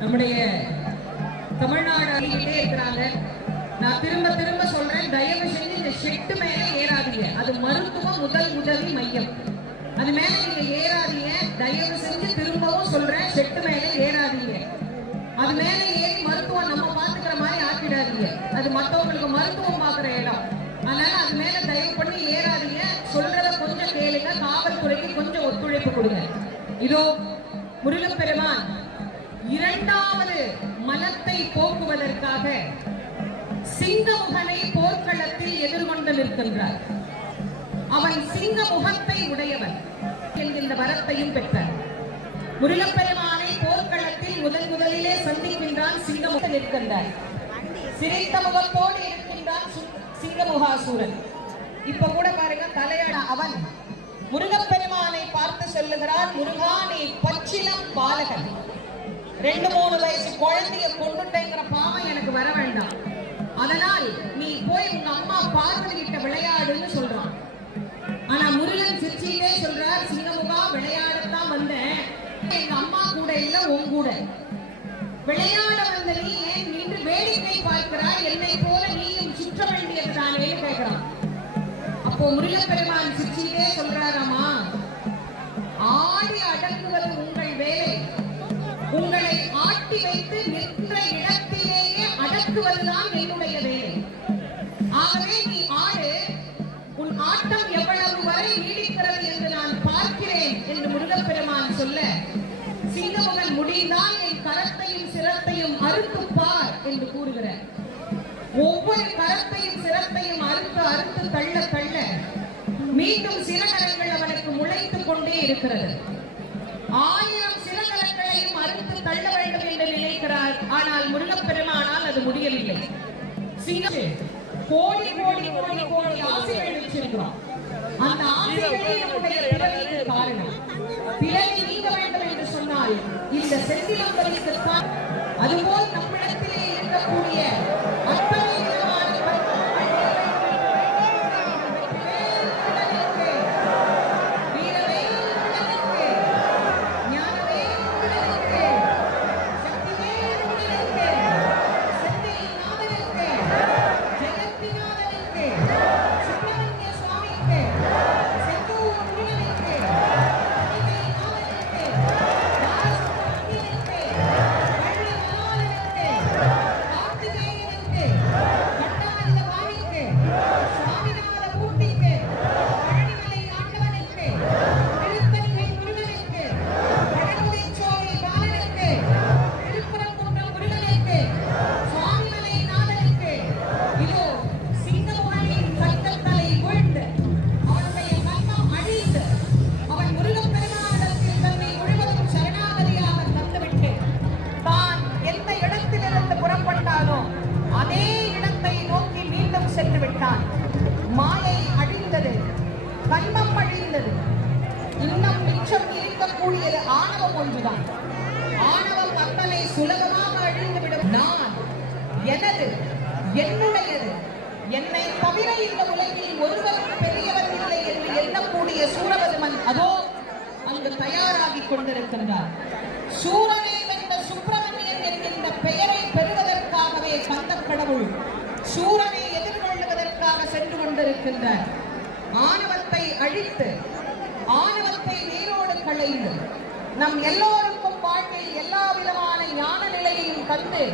நம்முடைய தமிழ்நாடு அணிகிட்டே இருக்கிறாங்க. நான் திரும்ப திரும்ப சொல்றேன், தயவு செஞ்சு இந்த ஷெட்டு மேல ஏறாதீங்க. அது மருத்துவ முதல் உதவி மையம், அது மேல நீங்க ஏறாதீங்க. தயவு செஞ்சு திரும்பவும் சொல்றேன், ஷெட்டு மேல ஏறாதீங்க. அது மேல ஏறி மருத்துவம் நம்ம பாத்துக்கிற மாதிரி ஆக்கிடாதீங்க. அது மற்றவங்களுக்கு மருத்துவம் பாக்குற இடம். அதனால அது மேல தயவு பண்ணி ஏறாதீங்க. சொல்றத கொஞ்சம் கேளுங்க. காவல்துறைக்கு கொஞ்சம் ஒத்துழைப்பு கொடுங்க. இதோ முருகப்பெருமான் இரண்டாவது மலத்தை போக்குவதற்காக சிங்கமுகனை போர்க்களத்தில் எதிர்கொண்டு நிற்கின்றார். அவன் சிங்க முகத்தை உடையவன் என்கின்ற வரத்தையும் பெற்றார். முருகப்பெருமானை போர்க்களத்தில் முதலிலே சந்திக்கின்றான். சிங்கமுகன் இருக்கின்றார். சிரித்த முகத்தோடு இருக்கின்றான் சிங்கமுகாசூரன். இப்ப கூட பாருங்க, தலையாட அவன் முருகப்பெருமானை பார்த்து சொல்லுகிறான், முருகா நீ பச்சிலம் பாலகன், 2-3 வயசு குழந்தைய கொண்டுட்டேங்கிற பாவம் எனக்கு வர வேண்டாம். அதனால் நீ போய் உங்க அம்மா பார்வதி கிட்ட விளையாடுன்னு சொல்றான். ஆனா முருகன் சிரிச்சிட்டே சொல்றார், சிங்கமுகா விளையாடத்தான் வந்தேன், எங்க அம்மா கூட இல்ல உன் கூட. விளையாட வந்த நீ ஏன் நின்று வேடிக்கை பார்க்கிறாய்? என்னை போல நீயும் சுற்ற வேண்டியதுதானே கேட்கிறான். அப்போ முருகப்பெருமான் சிரிச்சிட்டே சொல்றாராமா, ஆடி அடங்குவது உங்கள் வேலை, உங்களை ஆட்டி வைத்து நின்ற இடத்திலேயே அடக்குவதுதான் என்னுடைய வேலை. ஆகவே நீ ஆடு, உன் ஆட்டம் எவ்வளவு வரை நீடிக்கிறது என்று நான் பார்க்கிறேன் என்று முருகப்பெருமான் சொல்ல, சிங்கமுகன் முடிந்தால் என் கரத்தையும் சிரத்தையும் அறுத்து பார் என்று கூறுகிறார். ஒவ்வொரு கரத்தையும் சிரத்தையும் அறுத்து அறுத்து தள்ள தள்ள மீண்டும் சிறகரங்கள் அவனுக்கு முளைத்துக் கொண்டே இருக்கிறது. 1000 சிறகரங்களையும் அறுத்து தள்ள வேண்டும் என்று நினைக்கிறார். ஆனால் முருகப்பெருமானால் அது முடியவில்லை. சிங்கம் கோடி கோடி கோடி கோடி ஆசைகள் வச்சிருக்கிறோம். அந்த ஆசைகளே நம்முடைய பிறவிக்கு காரணம். பிறவி நீங்க வேண்டும் என்று சொன்னால் இந்த செந்திலம்பதிக்குத்தான். அதுபோல் நம்மிடத்திலே இருக்கக்கூடிய அத்தனை மாயை அழிந்தது, கண்மம் அழிந்தது. இன்னும் மிச்சம் இருக்கக்கூடியது ஆணவம் ஒன்றுதான். ஆணவம் அத்தனை சுலபமாக அழிந்துவிடும். நான், எனது, என்னுடையது, என்னை தவிர இந்த உலகில் ஒருவரும் பெரியவர் இல்லை என்று எண்ணக்கூடிய சூரபதுமன் அதோ அங்கு தயாராகி கொண்டிருக்கின்றார். சூரனை வென்ற சுப்பிரமணியன் என்கின்ற பெயரை பெறுவதற்காகவே கந்த கடவுள் சூரனை எதிர்கொள்வதற்காக சென்று கொண்டிருக்கின்றார். ஆணவத்தை அழித்து, ஆணவத்தை நீரோடு களைந்து, நம் எல்லோருக்கும் வாழ்வில் எல்லா விதமான ஞான நிலையையும் தந்து